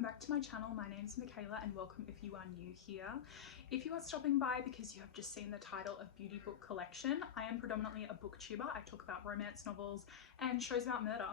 welcome back to my channel. My name's Michaela and welcome if you are new here. If you are stopping by because you have just seen the title of Beauty Book Collection, I am predominantly a booktuber. I talk about romance novels and shows about murder.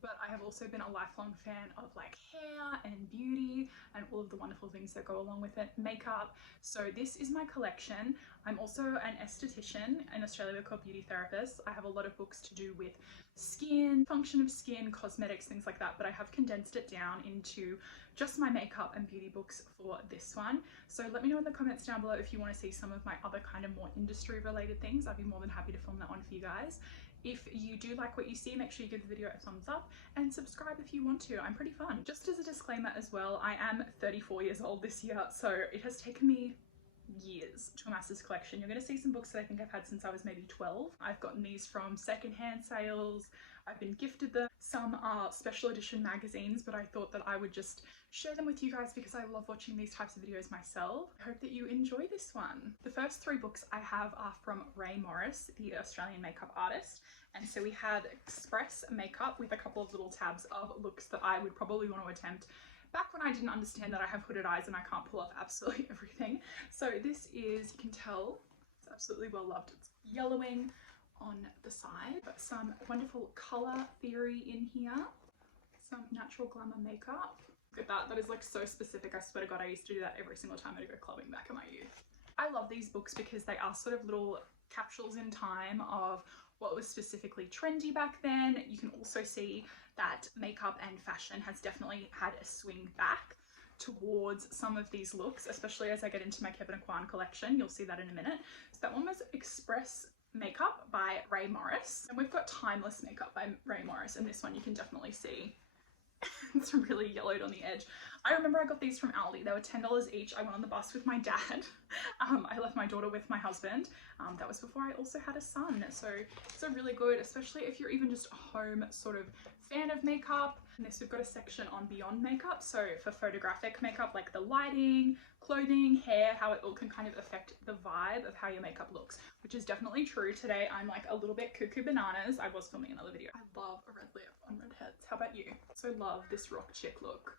But I have also been a lifelong fan of like hair and beauty and all of the wonderful things that go along with it, makeup. So this is my collection. I'm also an esthetician. In Australia we're called beauty therapists. I have a lot of books to do with skin, function of skin, cosmetics, things like that, but I have condensed it down into just my makeup and beauty books for this one. So let me know in the comments down below if you want to see some of my other kind of more industry related things. I'd be more than happy to film that one for you guys. If you do like what you see, make sure you give the video a thumbs up and subscribe if you want to. I'm pretty fun. Just as a disclaimer as well, I am 34 years old this year, so it has taken me years to amass this collection. You're going to see some books that I think I've had since I was maybe 12. I've gotten these from secondhand sales. I've been gifted them. Some are special edition magazines, but I thought that I would just share them with you guys because I love watching these types of videos myself. I hope that you enjoy this one. The first three books I have are from Ray Morris, the Australian makeup artist. And so we had Express Makeup with a couple of little tabs of looks that I would probably want to attempt back when I didn't understand that I have hooded eyes and I can't pull off absolutely everything. So this is, you can tell, it's absolutely well loved. It's yellowing on the side, but some wonderful color theory in here, some natural glamour makeup. Look at that, that is like so specific. I swear to God, I used to do that every single time I'd go clubbing back in my youth. I love these books because they are sort of little capsules in time of what was specifically trendy back then. You can also see that makeup and fashion has definitely had a swing back towards some of these looks, especially as I get into my Kevyn Aucoin collection. You'll see that in a minute. So that one was Express Makeup by Ray Morris, and we've got Timeless Makeup by Ray Morris, and this one you can definitely see it's really yellowed on the edge. I remember I got these from Aldi. They were $10 each. I went on the bus with my dad. I left my daughter with my husband. That was before I also had a son. So it's a really good, especially if you're even just a home sort of fan of makeup. And this, we've got a section on beyond makeup. So for photographic makeup, like the lighting, clothing, hair, how it all can kind of affect the vibe of how your makeup looks, which is definitely true. Today I'm like a little bit cuckoo bananas. I was filming another video. I love a red lip on redheads. How about you? So love this rock chick look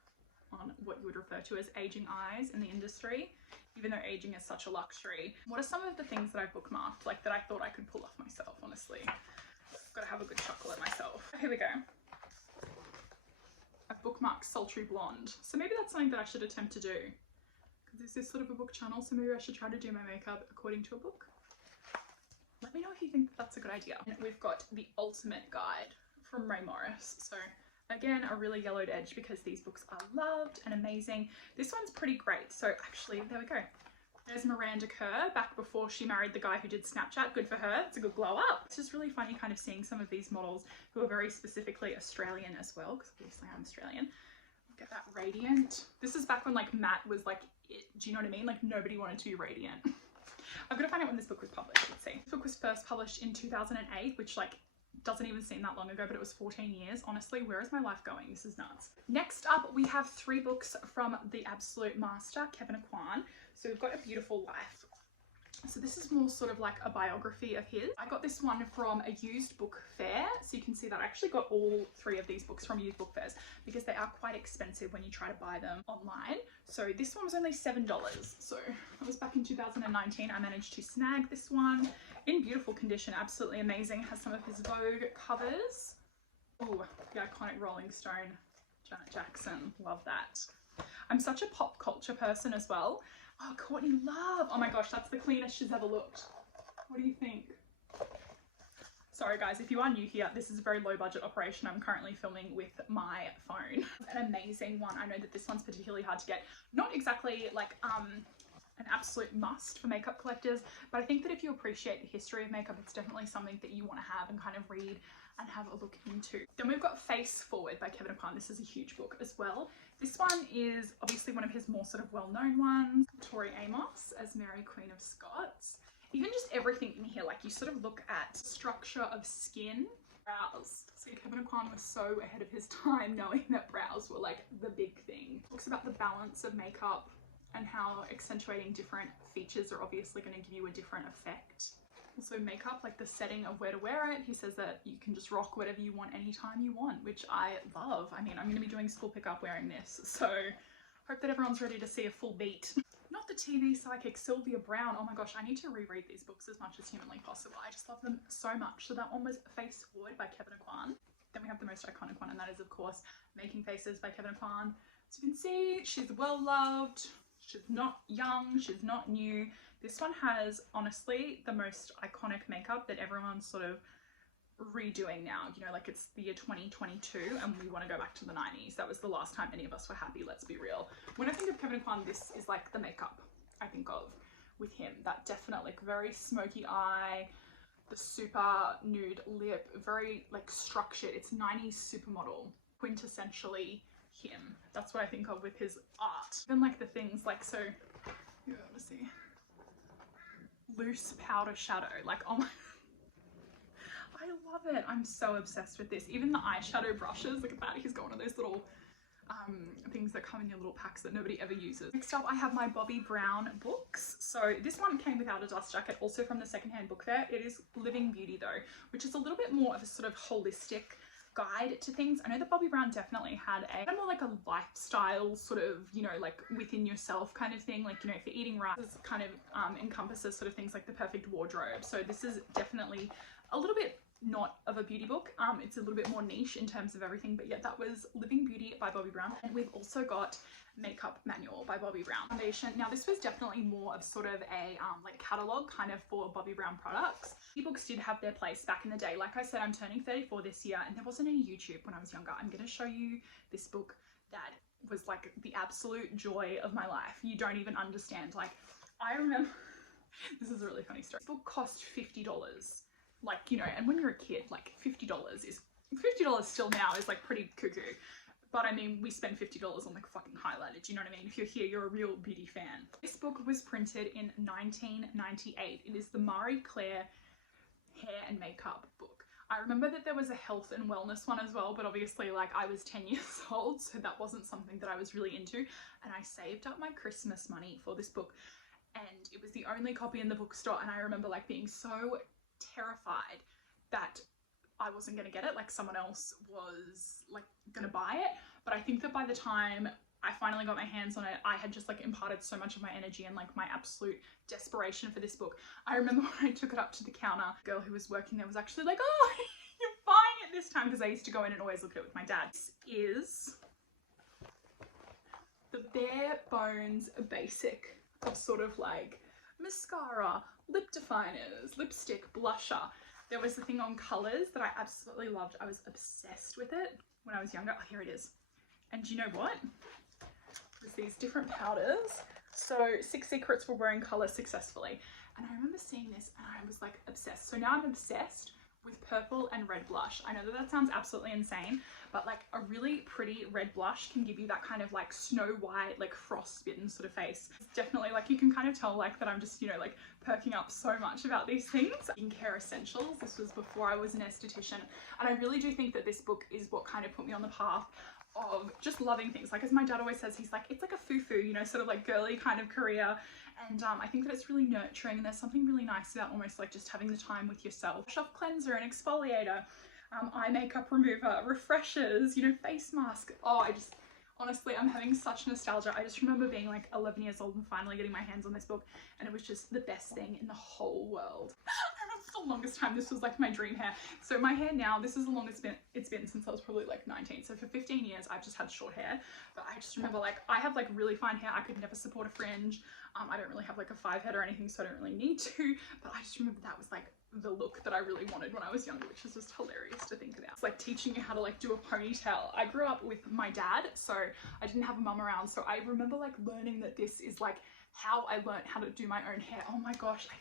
on what you would refer to as aging eyes in the industry, even though aging is such a luxury. What are some of the things that I've bookmarked, like that I thought I could pull off myself, honestly? I've got to have a good chuckle at myself. Here we go. I've bookmarked Sultry Blonde. So maybe that's something that I should attempt to do. Because this is sort of a book channel, so maybe I should try to do my makeup according to a book. Let me know if you think that's a good idea. And we've got The Ultimate Guide from Ray Morris. So again, a really yellowed edge because these books are loved and amazing. This one's pretty great. So actually, there we go. There's Miranda Kerr back before she married the guy who did Snapchat. Good for her. It's a good glow up. It's just really funny kind of seeing some of these models who are very specifically Australian as well, because obviously I'm Australian. Get that radiant. This is back when like matte was like it. Do you know what I mean? Like nobody wanted to be radiant. I've got to find out when this book was published. Let's see. This book was first published in 2008, which like doesn't even seem that long ago, but it was 14 years. Honestly, where is my life going? This is nuts. Next up, we have three books from the absolute master, Kevyn Aucoin. So we've got A Beautiful Life. So this is more sort of like a biography of his. I got this one from a used book fair. So you can see that I actually got all three of these books from used book fairs because they are quite expensive when you try to buy them online. So this one was only $7. So that was back in 2019. I managed to snag this one in beautiful condition. Absolutely amazing. Has some of his Vogue covers. Oh, the iconic Rolling Stone, Janet Jackson. Love that. I'm such a pop culture person as well. Oh, Courtney Love. Oh my gosh, that's the cleanest she's ever looked. What do you think? Sorry guys, if you are new here, this is a very low budget operation. I'm currently filming with my phone. An amazing one. I know that this one's particularly hard to get. Not exactly like an absolute must for makeup collectors, but I think that if you appreciate the history of makeup, it's definitely something that you want to have and kind of read and have a look into. Then we've got Face Forward by Kevyn Aucoin. This is a huge book as well. This one is obviously one of his more sort of well-known ones. Tori Amos as Mary Queen of Scots. Even just everything in here, like you sort of look at structure of skin, brows. So Kevyn Aucoin was so ahead of his time knowing that brows were like the big thing. Talks about the balance of makeup and how accentuating different features are obviously going to give you a different effect. Also makeup, like the setting of where to wear it. He says that you can just rock whatever you want anytime you want, which I love. I mean, I'm going to be doing school pickup wearing this, so hope that everyone's ready to see a full beat. Not the TV psychic Sylvia Browne. Oh my gosh, I need to reread these books as much as humanly possible. I just love them so much. So that one was Face Forward by Kevyn Aucoin. Then we have the most iconic one, and that is of course Making Faces by Kevyn Aucoin. As you can see, she's well loved. She's not young, she's not new. This one has honestly the most iconic makeup that everyone's sort of redoing now. You know, like it's the year 2022 and we want to go back to the 90s. That was the last time any of us were happy, let's be real. When I think of Kevyn Aucoin, this is like the makeup I think of with him. That definite like very smoky eye, the super nude lip, very like structured. It's 90s supermodel, quintessentially him. That's what I think of with his art. Even like the things like, so you able to see, loose powder shadow, like oh my, I love it. I'm so obsessed with this. Even the eyeshadow brushes, look at that. He's got one of those little things that come in your little packs that nobody ever uses. Next up I have my Bobbi Brown books. So this one came without a dust jacket, also from the secondhand book fair. It is Living Beauty though, which is a little bit more of a sort of holistic guide to things. I know that Bobbi Brown definitely had a more like a lifestyle sort of, you know, like within yourself kind of thing, like, you know, if you're eating right, this kind of encompasses sort of things like the perfect wardrobe. So this is definitely a little bit not of a beauty book. It's a little bit more niche in terms of everything, but yeah, that was Living Beauty by Bobbi Brown. And we've also got Makeup Manual by Bobbi Brown. Foundation. Now this was definitely more of sort of a like catalogue kind of for Bobbi Brown products. Ebooks did have their place back in the day. Like I said, I'm turning 34 this year and there wasn't any YouTube when I was younger. I'm going to show you this book that was like the absolute joy of my life. You don't even understand. Like I remember, this is a really funny story. This book cost $50. Like, you know, and when you're a kid, like $50 still now is like pretty cuckoo. But I mean, we spend $50 on like fucking highlighter, do you know what I mean? If you're here, you're a real beauty fan. This book was printed in 1998. It is the Marie Claire hair and makeup book. I remember that there was a health and wellness one as well, but obviously like I was 10 years old, so that wasn't something that I was really into. And I saved up my Christmas money for this book and it was the only copy in the bookstore. And I remember like being so terrified that I wasn't going to get it, like someone else was like going to buy it. But I think that by the time I finally got my hands on it, I had just like imparted so much of my energy and like my absolute desperation for this book. I remember when I took it up to the counter, the girl who was working there was actually like, oh, you're buying it this time, because I used to go in and always look at it with my dad. This is the bare bones basic of sort of like mascara, lip definers, lipstick, blusher. There was the thing on colours that I absolutely loved. I was obsessed with it when I was younger. Oh, here it is. And do you know what? There's these different powders. So 6 Secrets for Wearing Colour Successfully. And I remember seeing this and I was like obsessed. So now I'm obsessed with purple and red blush. I know that that sounds absolutely insane, but like a really pretty red blush can give you that kind of like Snow White, like frostbitten sort of face. It's definitely like, you can kind of tell like that I'm just, you know, like perking up so much about these things. Skincare essentials. This was before I was an esthetician. And I really do think that this book is what kind of put me on the path of just loving things. Like as my dad always says, he's like, it's like a foo-foo, you know, sort of like girly kind of career. And I think that it's really nurturing and there's something really nice about almost like just having the time with yourself. Wash off cleanser and exfoliator, eye makeup remover, refreshers, you know, face mask. Oh, I just, honestly, I'm having such nostalgia. I just remember being like 11 years old and finally getting my hands on this book and it was just the best thing in the whole world. I remember for the longest time this was like my dream hair. So my hair now, this is the longest it's been since I was probably like 19. So for 15 years I've just had short hair, but I just remember like I have like really fine hair. I could never support a fringe. I don't really have like a 5 head or anything, so I don't really need to, but I just remember that was like the look that I really wanted when I was younger, which is just hilarious to think about. It's like teaching you how to like do a ponytail. I grew up with my dad, so I didn't have a mum around, so I remember like learning that this is like how I learned how to do my own hair. Oh my gosh, I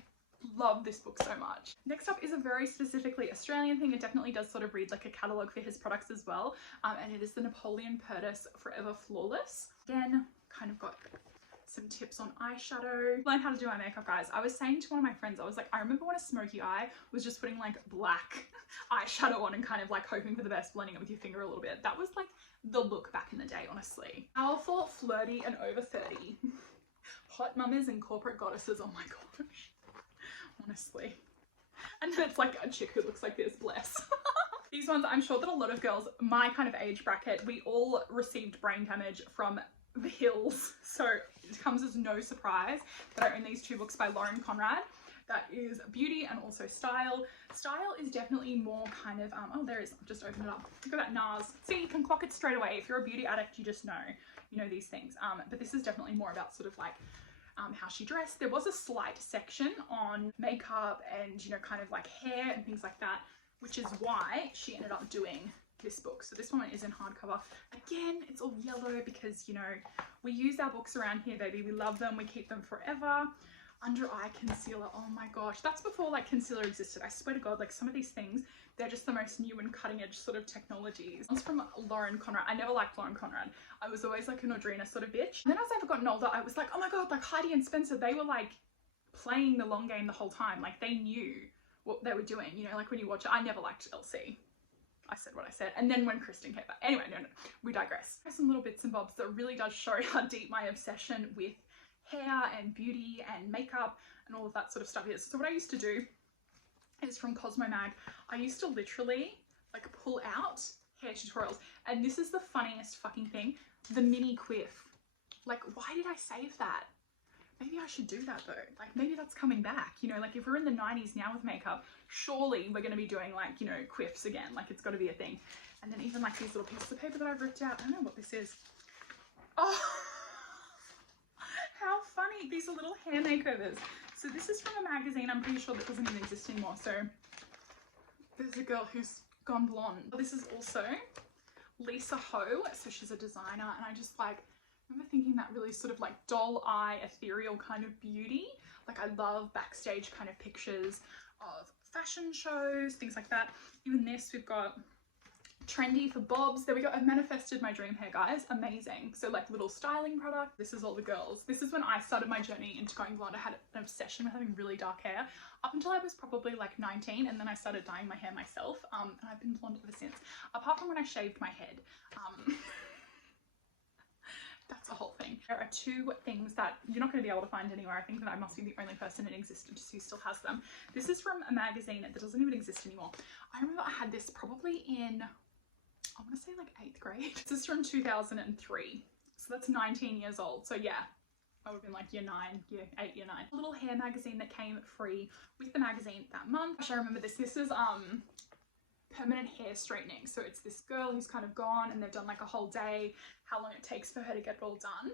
love this book so much. Next up is a very specifically Australian thing. It definitely does sort of read like a catalogue for his products as well, and it is the Napoleon Purtis Forever Flawless. Again, kind of got some tips on eyeshadow. Learn how to do my makeup, guys. I was saying to one of my friends, I was like, I remember when a smoky eye was just putting like black eyeshadow on and kind of like hoping for the best, blending it with your finger a little bit. That was like the look back in the day, honestly. Powerful, flirty, and over 30. Hot mamas and corporate goddesses. Oh my gosh. Honestly. And then it's like a chick who looks like this, bless. These ones, I'm sure that a lot of girls, my kind of age bracket, we all received brain damage from the hills. So it comes as no surprise that I own these two books by Conrad. That is beauty and also style. Style is definitely more kind of, oh, there is, I've just opened it up. Look at that NARS. See, you can clock it straight away. If you're a beauty addict, you just know, you know these things. But this is definitely more about sort of like how she dressed. There was a slight section on makeup and, you know, kind of like hair and things like that, which is why she ended up doing this book. So this one is in hardcover. Again, it's all yellow because, you know, we use our books around here, baby. We love them. We keep them forever. Under eye concealer. Oh my gosh. That's before like concealer existed. I swear to God, like some of these things, they're just the most new and cutting edge sort of technologies. It's from Conrad. I never liked Conrad. I was always like an Audrina sort of bitch. And then as I've gotten older, I was like, oh my God, like Heidi and Spencer, they were like playing the long game the whole time. Like they knew what they were doing, you know, like when you watch it. I never liked LC. I said what I said. And then when Kristen came back. Anyway, no, we digress. There's some little bits and bobs that really does show how deep my obsession with hair and beauty and makeup and all of that sort of stuff is. So what I used to do is from Cosmo Mag, I used to literally like pull out hair tutorials. And this is the funniest fucking thing, the mini quiff. Like, why did I save that? Maybe I should do that though. Like maybe that's coming back, you know, like if we're in the 90s now with makeup, surely we're going to be doing like, you know, quiffs again, like it's got to be a thing. And then even like these little pieces of paper that I've ripped out, I don't know what this is. Oh, how funny. These are little hair makeovers. So this is from a magazine. I'm pretty sure that doesn't even exist anymore. So there's a girl who's gone blonde. This is also Lisa Ho. So she's a designer and I just like, I remember thinking that really sort of like doll eye, ethereal kind of beauty. Like I love backstage kind of pictures of fashion shows, things like that. Even this, we've got trendy for bobs. There we go. I've manifested my dream hair, guys. Amazing. So like little styling product. This is all the girls. This is when I started my journey into going blonde. I had an obsession with having really dark hair up until I was probably like 19, and then I started dyeing my hair myself. And I've been blonde ever since, apart from when I shaved my head. That's a whole thing. There are two things that you're not going to be able to find anywhere. I think that I must be the only person in existence who still has them. This is from a magazine that doesn't even exist anymore. I remember I had this probably in, I want to say like 8th grade. This is from 2003. So that's 19 years old. So yeah, I would have been like year 9, year 8, year 9. A little hair magazine that came free with the magazine that month. Gosh, I remember this. This is permanent hair straightening. So it's this girl who's kind of gone and they've done like a whole day, how long it takes for her to get it all done.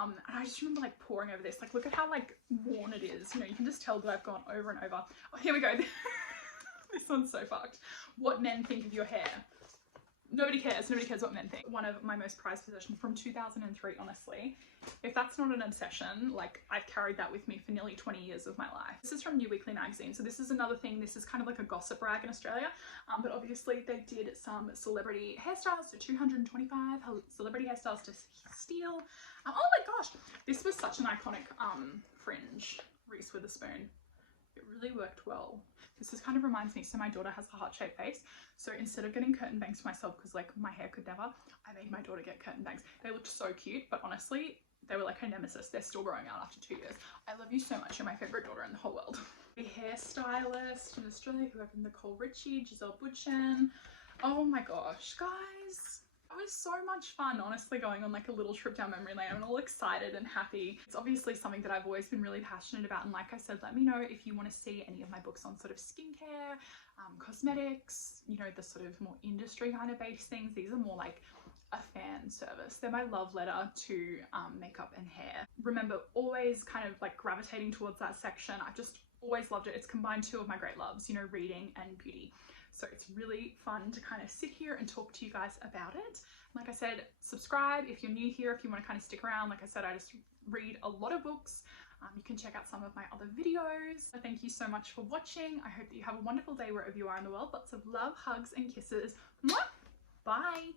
And I just remember like poring over this, like look at how like worn it is. You know, you can just tell that I've gone over and over. Oh, here we go. This one's so fucked. What men think of your hair. Nobody cares. Nobody cares what men think. One of my most prized possessions from 2003, honestly. If that's not an obsession, like I've carried that with me for nearly 20 years of my life. This is from New Weekly magazine. So this is another thing. This is kind of like a gossip rag in Australia. But obviously they did some celebrity hairstyles. So 225 celebrity hairstyles to steal. Oh my gosh. This was such an iconic fringe. Reese Witherspoon. It really worked well. This is kind of reminds me, so my daughter has a heart-shaped face. So instead of getting curtain bangs for myself, because like my hair could never, I made my daughter get curtain bangs. They looked so cute, but honestly, they were like her nemesis. They're still growing out after 2 years. I love you so much. You're my favorite daughter in the whole world. A hairstylist in Australia who opened Nicole Richie, Giselle Butchen. Oh my gosh, guys. It was so much fun, honestly, going on like a little trip down memory lane. I'm all excited and happy. It's obviously something that I've always been really passionate about. And like I said, let me know if you want to see any of my books on sort of skincare, cosmetics, you know, the sort of more industry kind of based things. These are more like a fan service. They're my love letter to makeup and hair. Remember, always kind of like gravitating towards that section. I've just always loved it. It's combined two of my great loves, you know, reading and beauty. So it's really fun to kind of sit here and talk to you guys about it. Like I said, subscribe if you're new here, if you want to kind of stick around. Like I said, I just read a lot of books. You can check out some of my other videos. So thank you so much for watching. I hope that you have a wonderful day wherever you are in the world. Lots of love, hugs, and kisses. Mwah! Bye.